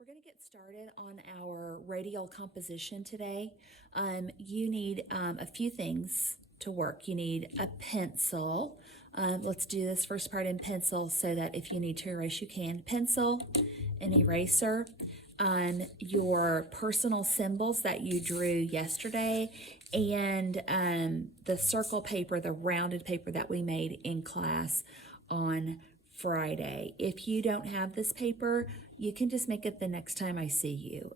We're going to get started on our radial composition today. You need a few things to work. You need a pencil. Let's do this first part in pencil so that if you need to erase, you can. Pencil, an eraser, your personal symbols that you drew yesterday, and the circle paper, the rounded paper that we made in class on Friday. If you don't have this paper, you can just make it the next time I see you.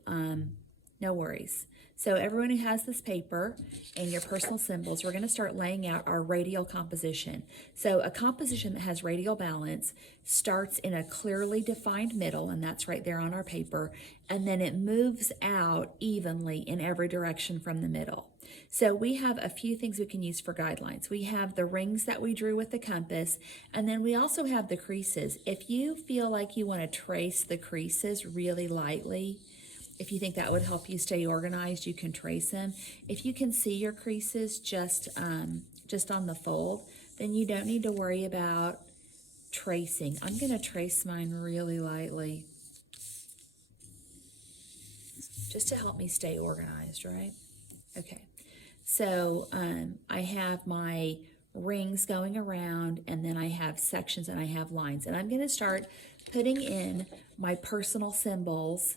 No worries. So everyone who has this paper and your personal symbols, we're going to start laying out our radial composition. So a composition that has radial balance starts in a clearly defined middle, and that's right there on our paper, and then it moves out evenly in every direction from the middle. So we have a few things we can use for guidelines. We have the rings that we drew with the compass, and then we also have the creases. If you feel like you want to trace the creases really lightly, if you think that would help you stay organized, you can trace them. If you can see your creases just on the fold, then you don't need to worry about tracing. I'm going to trace mine really lightly just to help me stay organized, right? Okay, so I have my rings going around, and then I have sections and I have lines, and I'm going to start putting in my personal symbols.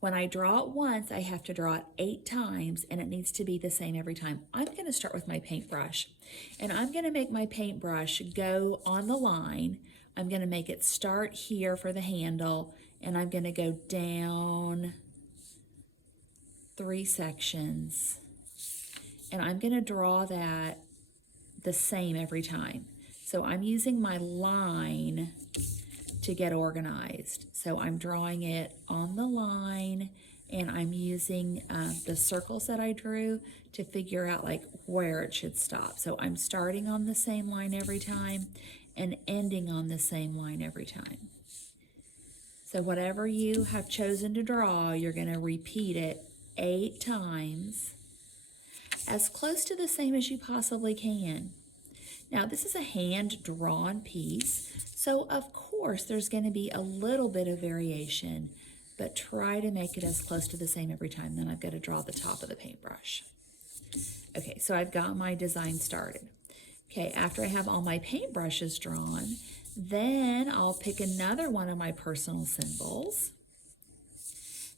When I draw it once, I have to draw it 8 times, and it needs to be the same every time. I'm going to start with my paintbrush, and I'm going to make my paintbrush go on the line. I'm going to make it start here for the handle, and I'm going to go down 3 sections, and I'm going to draw that the same every time. So I'm using my line to get organized. So I'm drawing it on the line, and I'm using the circles that I drew to figure out like where it should stop. So I'm starting on the same line every time and ending on the same line every time. So whatever you have chosen to draw, you're going to repeat it 8 times, as close to the same as you possibly can. Now, this is a hand-drawn piece, so of course there's going to be a little bit of variation, but try to make it as close to the same every time. Then I've got to draw the top of the paintbrush. Okay, so I've got my design started. Okay, after I have all my paintbrushes drawn, then I'll pick another one of my personal symbols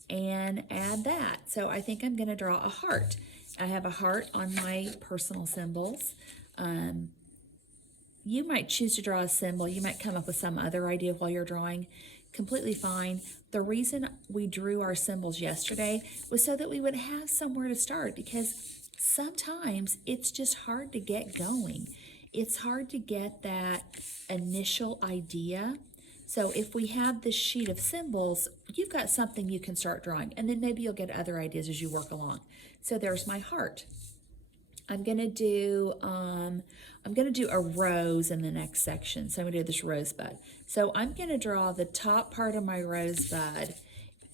and add that. So I think I'm going to draw a heart. I have a heart on my personal symbols. You might choose to draw a symbol. You might come up with some other idea while you're drawing. Completely fine. The reason we drew our symbols yesterday was so that we would have somewhere to start, because sometimes it's just hard to get going. It's hard to get that initial idea. So if we have this sheet of symbols, you've got something you can start drawing, and then maybe you'll get other ideas as you work along. So there's my heart. I'm gonna do a rose in the next section. So I'm gonna do this rosebud. So I'm gonna draw the top part of my rosebud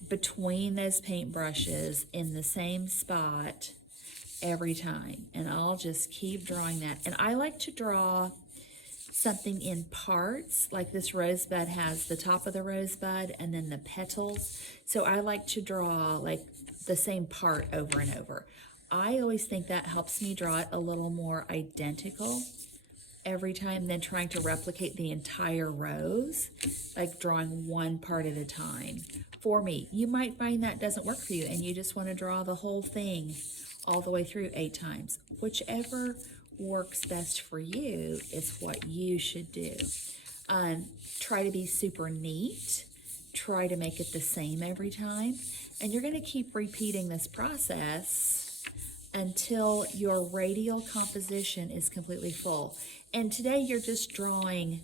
between those paintbrushes in the same spot every time. And I'll just keep drawing that. And I like to draw something in parts, like this rosebud has the top of the rosebud and then the petals. So I like to draw like the same part over and over. I always think that helps me draw it a little more identical every time than trying to replicate the entire rose, like drawing one part at a time. For me, you might find that doesn't work for you and you just want to draw the whole thing all the way through 8 times. Whichever works best for you is what you should do. Try to be super neat. Try to make it the same every time. And you're going to keep repeating this process until your radial composition is completely full. And today you're just drawing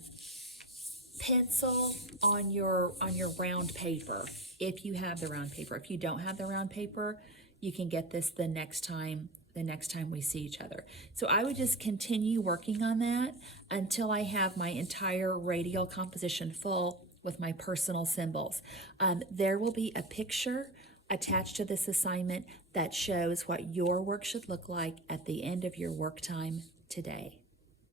pencil on your round paper, if you have the round paper. If you don't have the round paper, you can get this the next time we see each other. So I would just continue working on that until I have my entire radial composition full with my personal symbols. There will be a picture attached to this assignment that shows what your work should look like at the end of your work time today.